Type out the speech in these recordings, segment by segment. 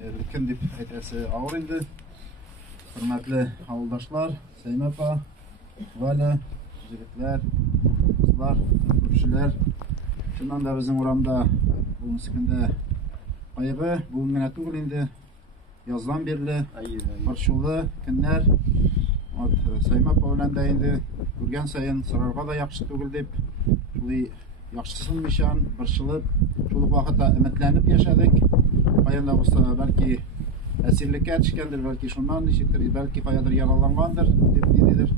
Өлкем дип әйтәсе авыр инде. Хөрмәтле авылдашлар, Сәймә апа, Валя, җегетләр, кызлар, күршеләр. Шуннан да безнең урамда бүгенге көндә кайгы, бүген генә түгел инде. Яздан бирле борчулы көннәр. Сәймә апа белән дә инде күргән саен сорарга да яхшы түгел дип, шулай яхшысын мишан, борчылып, шул вакытта өметләнеп яшәдек. Каенда булса, бәлки әсирлеккә төшкәндер, бәлки шуннан ничектер, бәлки каядыр яралангандыр дип дидер.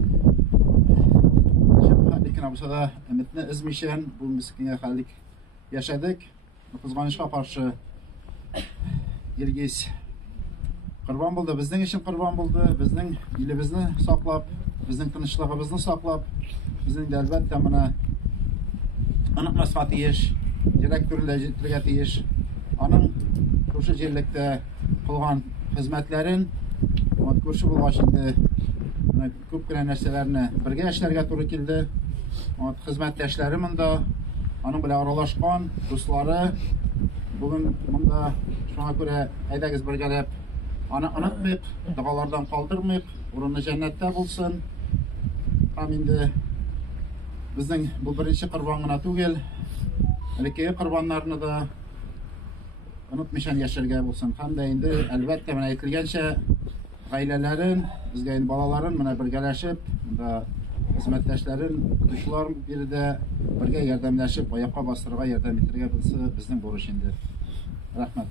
Ләкин булса да өметне өзмишән бу мискингә хәлик яшәдек. Кызганычка каршы Илгиз кырбан булды, безнең өчен кырбан булды, безнең илебезне саклап, безнең тынычлыгыбызны саклап, безнең дә әлбәттә моны онытмаска тиеш, директорлар җитәргә тиеш. Аның шушы җирлектә кылган хезмәтләрен, күрше булгач инде күп кенә нәрсәләрне бергә эшләргә туры килде. Хезмәттәшләре монда, аның белән аралашкан дуслары бүген монда, шуңа күрә әйдәгез бергәләп аны онытмыйк, дугалардан калдырмыйк, урыны җәннәттә булсын. Һәм инде безнең бу беренче кырбан гына түгел, элекке кырбаннарны да онытмыйчан яшәргә булсын. Һәм дә инде әлбәттә менә әйтелгәнчә гаиләләрен, безгә инде балаларын менә бергәләшеп, монда хезмәттәшләрен, укытучылар биредә бергә ярдәмләшеп, аякка бастырырга ярдәм итәргә булса безнең бурыч инде. Рәхмәт.